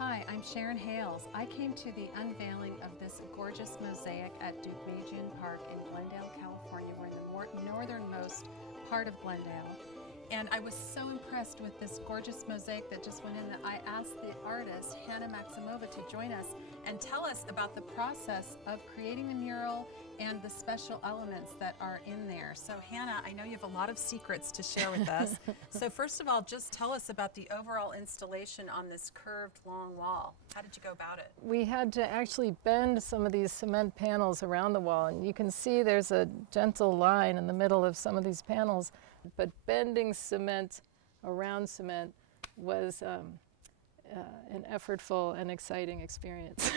Hi, I'm Sharon Hales. I came to the unveiling of this gorgeous mosaic at Deukmejian Park in Glendale, California. We're in the northernmost part of Glendale. And I was so impressed with this gorgeous mosaic that just went in that I asked the artist, Hannah Maximova, to join us and tell us about the process of creating the mural and the special elements that are in there. So Hannah, I know you have a lot of secrets to share with us. So first of all, just tell us about the overall installation on this curved long wall. How did you go about it? We had to actually bend some of these cement panels around the wall, and you can see there's a gentle line in the middle of some of these panels, but bending cement around cement was an effortful and exciting experience.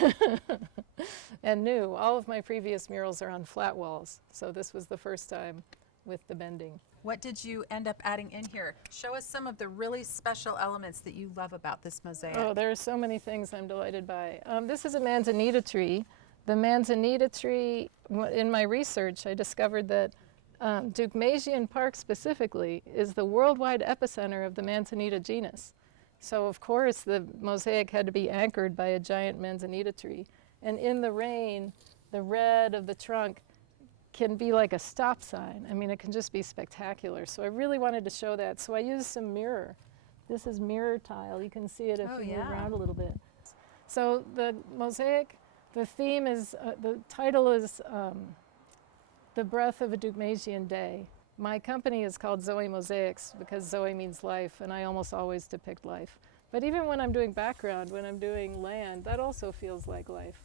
And new. All of my previous murals are on flat walls, so this was the first time with the bending. What did you end up adding in here? Show us some of the really special elements that you love about this mosaic. Oh, there are so many things I'm delighted by. This is a Manzanita tree. The Manzanita tree, in my research, I discovered that Deukmejian Park specifically is the worldwide epicenter of the Manzanita genus. So of course the mosaic had to be anchored by a giant Manzanita tree. And in the rain, the red of the trunk can be like a stop sign. I mean, it can just be spectacular. So I really wanted to show that. So I used some mirror. This is mirror tile. You can see it if you move around a little bit. So the mosaic, the theme is, the title is The Breath of a Deukmejian Day. My company is called Zoe Mosaics because Zoe means life, and I almost always depict life. But even when I'm doing background, when I'm doing land, that also feels like life.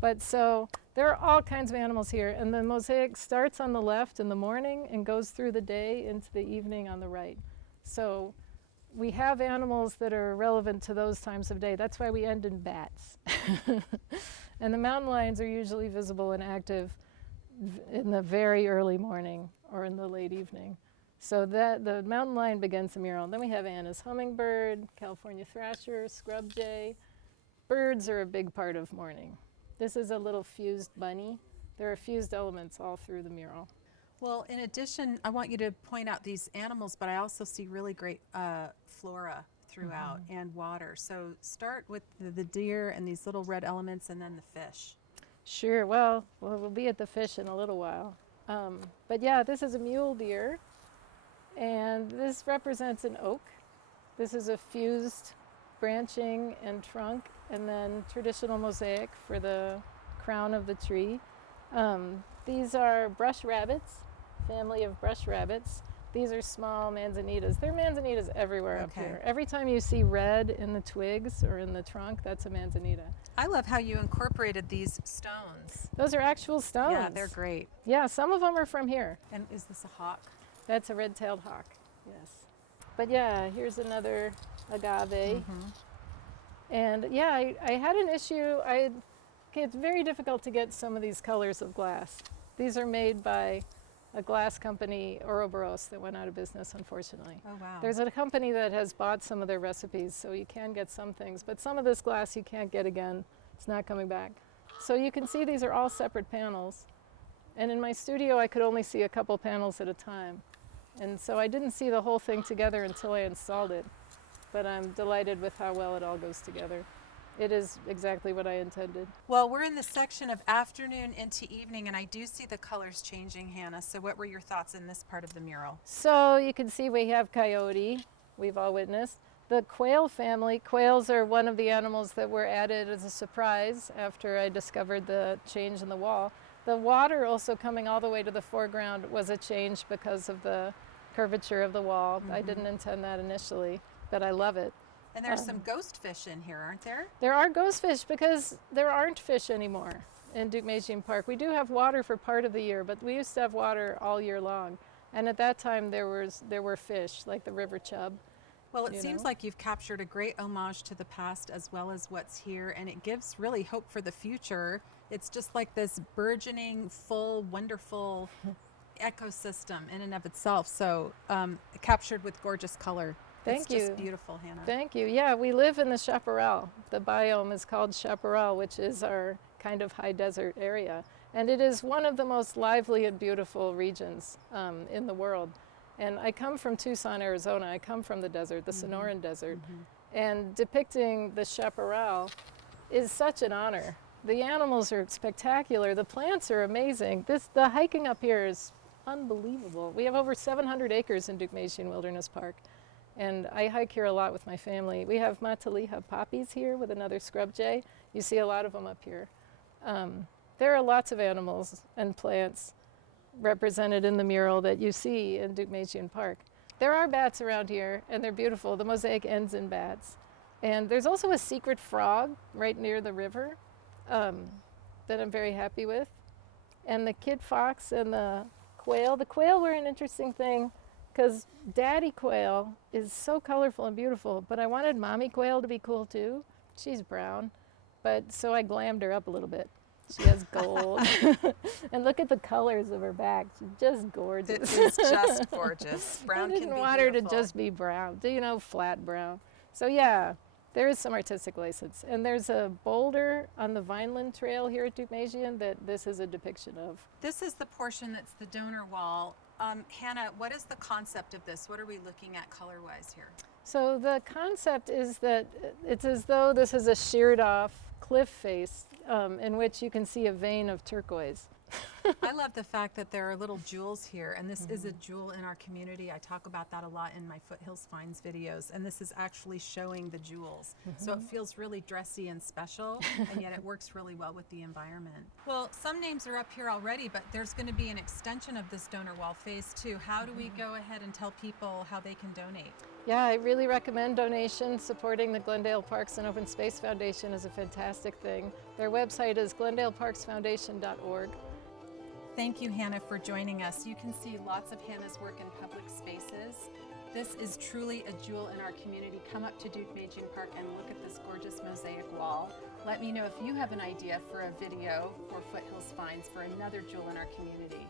But so there are all kinds of animals here, and the mosaic starts on the left in the morning and goes through the day into the evening on the right. So we have animals that are relevant to those times of day. That's why we end in bats. And the mountain lions are usually visible and active in the very early morning or in the late evening. So that the mountain lion begins the mural. Then we have Anna's hummingbird, California thrasher, scrub jay. Birds are a big part of morning. This is a little fused bunny. There are fused elements all through the mural. Well, in addition, I want you to point out these animals, but I also see really great flora throughout and water. So start with the deer and these little red elements and then the fish. Sure, well, we'll be at the fish in a little while. But yeah, this is a mule deer, and this represents an oak. This is a fused branching and trunk, and then traditional mosaic for the crown of the tree. These are brush rabbits, family of brush rabbits. These are small manzanitas. There are manzanitas everywhere up here. Every time you see red in the twigs or in the trunk, that's a manzanita. I love how you incorporated these stones. Those are actual stones. Yeah, they're great. Yeah, some of them are from here. And is this a hawk? That's a red-tailed hawk, yes. But yeah, here's another agave. And yeah, I had an issue. It's very difficult to get some of these colors of glass. These are made by a glass company, Ouroboros, that went out of business, unfortunately. Oh, wow. There's a company that has bought some of their recipes, so you can get some things, but some of this glass you can't get again. It's not coming back. So you can see these are all separate panels. And in my studio, I could only see a couple panels at a time. And so I didn't see the whole thing together until I installed it. But I'm delighted with how well it all goes together. It is exactly what I intended. Well, we're in the section of afternoon into evening, and I do see the colors changing, Hannah. So what were your thoughts in this part of the mural? So you can see we have coyote, we've all witnessed. The quail family, quails are one of the animals that were added as a surprise after I discovered the change in the wall. The water also coming all the way to the foreground was a change because of the curvature of the wall. I didn't intend that initially, but I love it. And there's some ghost fish in here, aren't there? There are ghost fish because there aren't fish anymore in Deukmejian Park. We do have water for part of the year, but we used to have water all year long. And at that time there were fish, like the river chub. Well, it seems like you've captured a great homage to the past as well as what's here, and it gives really hope for the future. It's just like this burgeoning, full, wonderful ecosystem in and of itself. So captured with gorgeous color. Thank you. It's just beautiful, Hannah. Thank you. Yeah, we live in the chaparral. The biome is called chaparral, which is our kind of high desert area. And it is one of the most lively and beautiful regions in the world. And I come from Tucson, Arizona. I come from the desert, the Sonoran Desert. And depicting the chaparral is such an honor. The animals are spectacular. The plants are amazing. The hiking up here is unbelievable. We have over 700 acres in Deukmejian Wilderness Park. And I hike here a lot with my family. We have Mataliha poppies here with another scrub jay. You see a lot of them up here. There are lots of animals and plants represented in the mural that you see in Deukmejian Park. There are bats around here, and they're beautiful. The mosaic ends in bats. And there's also a secret frog right near the river that I'm very happy with. And the kid fox and the quail. The quail were an interesting thing, because daddy quail is so colorful and beautiful, but I wanted mommy quail to be cool too. She's brown, but so I glammed her up a little bit. She has gold. And look at the colors of her back. She's just gorgeous. It is just gorgeous. Brown can be beautiful. I didn't want her to just be brown, you know, flat brown. So yeah, there is some artistic license. And there's a boulder on the Vineland Trail here at Deukmejian that this is a depiction of. This is the portion that's the donor wall. Hannah, what is the concept of this? What are we looking at color-wise here? So the concept is that it's as though this is a sheared off cliff face in which you can see a vein of turquoise. I love the fact that there are little jewels here, and this is a jewel in our community. I talk about that a lot in my Foothills Finds videos, and this is actually showing the jewels. So it feels really dressy and special, and yet it works really well with the environment. Well, some names are up here already, but there's going to be an extension of this donor wall phase 2. How do we go ahead and tell people how they can donate? Yeah, I really recommend donations. Supporting the Glendale Parks and Open Space Foundation is a fantastic thing. Their website is glendaleparksfoundation.org. Thank you, Hannah, for joining us. You can see lots of Hannah's work in public spaces. This is truly a jewel in our community. Come up to Deukmejian Park and look at this gorgeous mosaic wall. Let me know if you have an idea for a video for Foothills Finds for another jewel in our community.